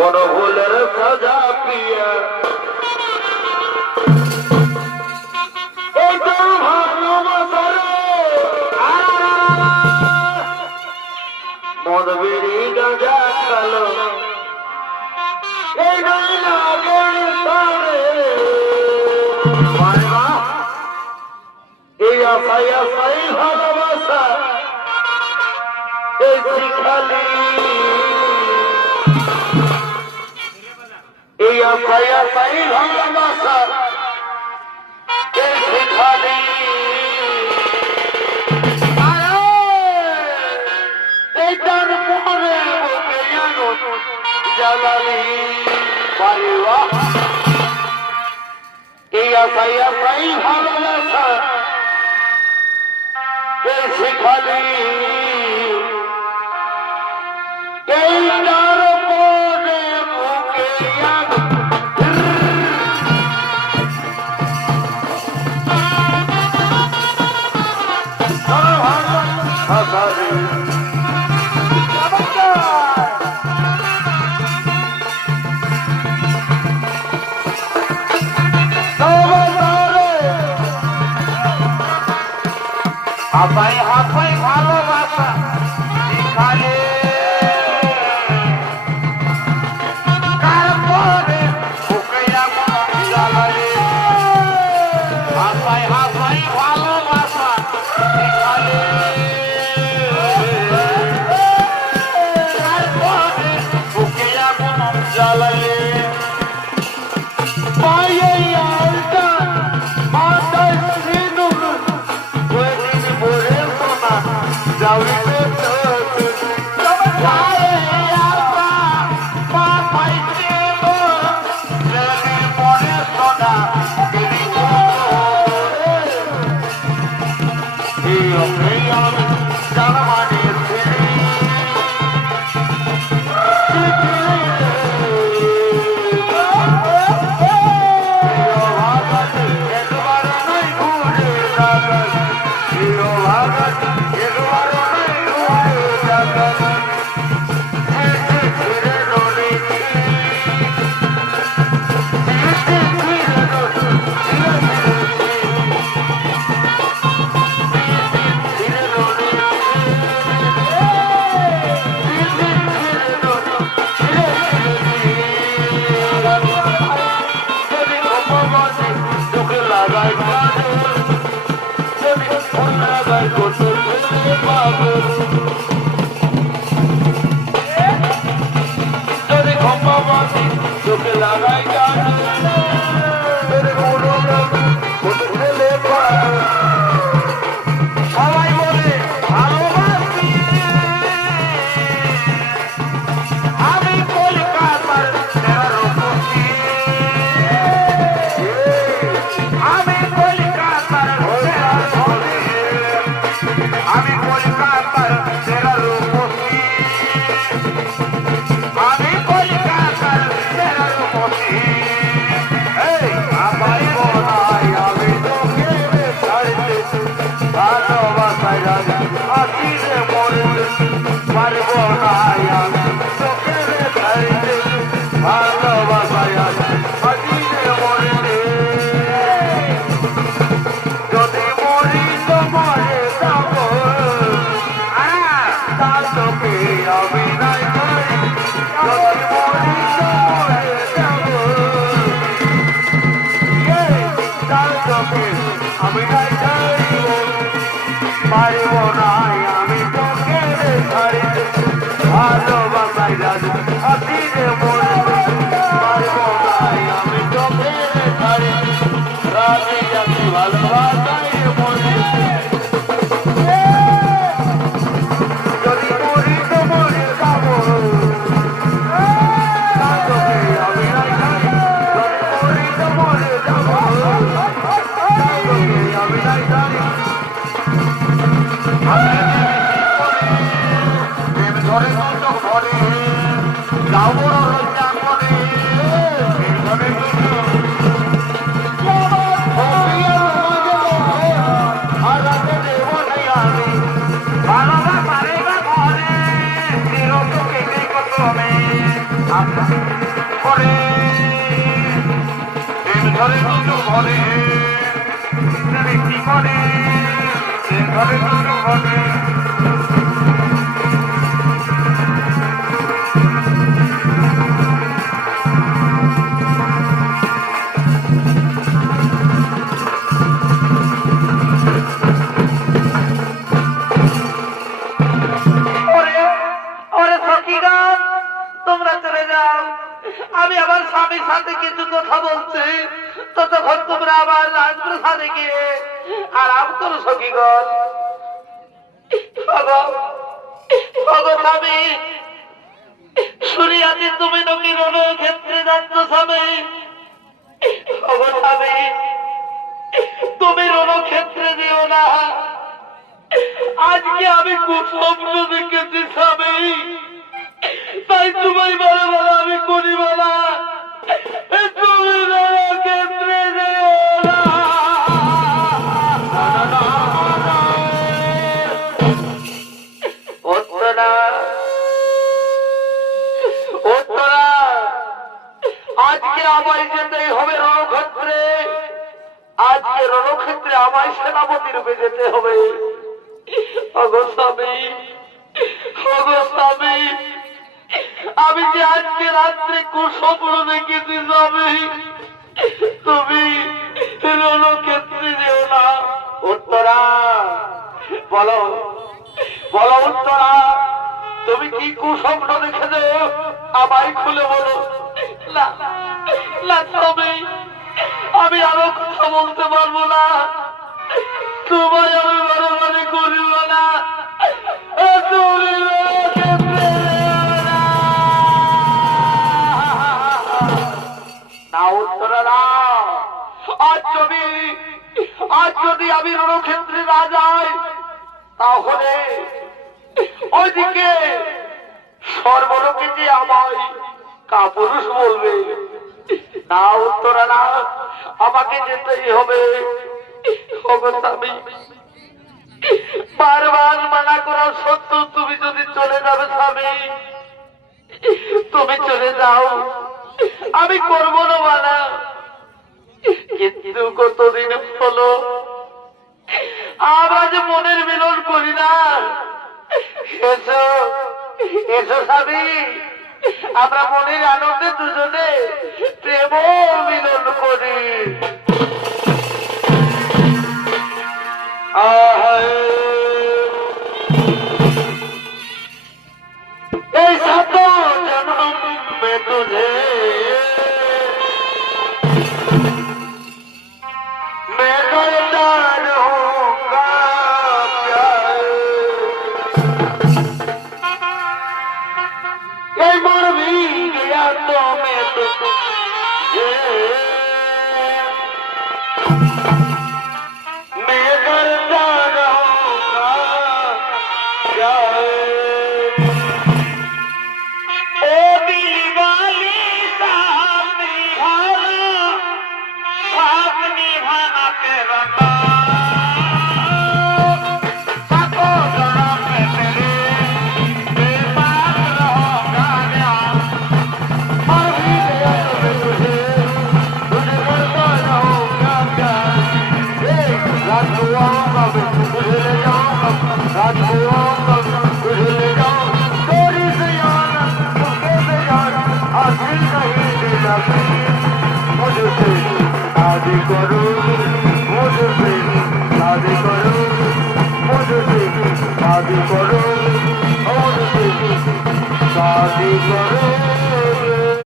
কোন ভুলের সাজা পিয়া এই তো ভালোবাসারে মদ বিড়ি গাঁজা কালো এই নাই লাগের তারে এই আশাই আশাই ভালোবাসা এই শিখালি এই আশাই আশাই ভালোবাসা এই শিখালি এই তার মনে জ্বালালি পারিবা এই আশাই আশাই ভালোবাসা এই শিখালি এই তার মনে বুকে হাফাই হাফাই ভালোবাসা শিখালে তারপরে বুকে জ্বালালে হাফাই হাফাই ভালোবাসা শিখালে তারপরে বুকে জ্বালালে করে দিন ধরে দুটো ঘরে কি করে দিন ধরে দুটো ঘরে আমি আমার স্বামীর সাথে কিছু কথা বলছি ততক্ষণ তোমরা আমার রাজপ্রসাদে গিয়ে আরাম করো সখীগণ। স্বামী শুনিয়াছি তুমি নাকি রণক্ষেত্রে যাচ্ছ স্বামী। স্বামী তুমি রণক্ষেত্রে দিও না, আজকে আমি কুস্বপ্ন দেখেছি স্বামী, তাই তোমায় বলে বলে আমি করি বলা তুমি রণক্ষেত্রে দিও না। আজকে আমায় যেতেই হবে রণক্ষেত্রে, আজকে রণক্ষেত্রে আমায় সেনাপতি রূপে যেতে হবে। ওগো স্বামী, ওগো স্বামী, আমি যে আজকে রাত্রে কুস্বপ্ন দেখেছি স্বামী, তুমি রণক্ষেত্রে যেও না। উত্তরা বলো, বলো উত্তরা, তুমি কি কুস্বপ্ন দেখেছ আমায় খুলে বলো। না না স্বামী, আমি আরো কথা বলতে পারবো না, তোমায় আমি বারে বারে করিব না। তুমি রণক্ষেত্রে না উত্তরা না। আজ যদি আমি রণক্ষেত্রে না যাই তাহলে ওইদিকে সর্বলোকে যে আমায় কাপুরুষ বলবে। না উত্তরা না, আমাকে যেতেই হবে। স্বামী বারবার মানা করার সত্ত্বেও তুমি যদি চলে যাবে স্বামী, তুমি চলে যাও, আমি করবো না মানা। কিন্তু কতদিন হলো আমরা যে মনের মিলন করি না। এসো এসো স্বামী, আমরা মনের আনন্দে দুজনে প্রেম মিলন করি। এই সাত জন্ম মে তুঝে मैं दरदार होऊंगा प्यार। ये मर भी गया तो मैं तुझे मैं दरदार होऊंगा प्यार। ओ दिल वाली साथ निभाना, साथ निभाना तेरा नाम। सातो जन्म में तेरे बेसाथ रहूंगा यार। मर भी गया तो मैं तुझे करता रहूंगा प्यार। रात को आऊंगा मैं तुझे ले जाऊंगा, रात को आऊंगा मैं तुझे ले जाऊंगा। चोरी से आना धोखे से जाना हासिल नहीं देना मुझसे शादी करो, मुझसे शादी करो, मुझसे शादी करो, मुझसे शादी करो।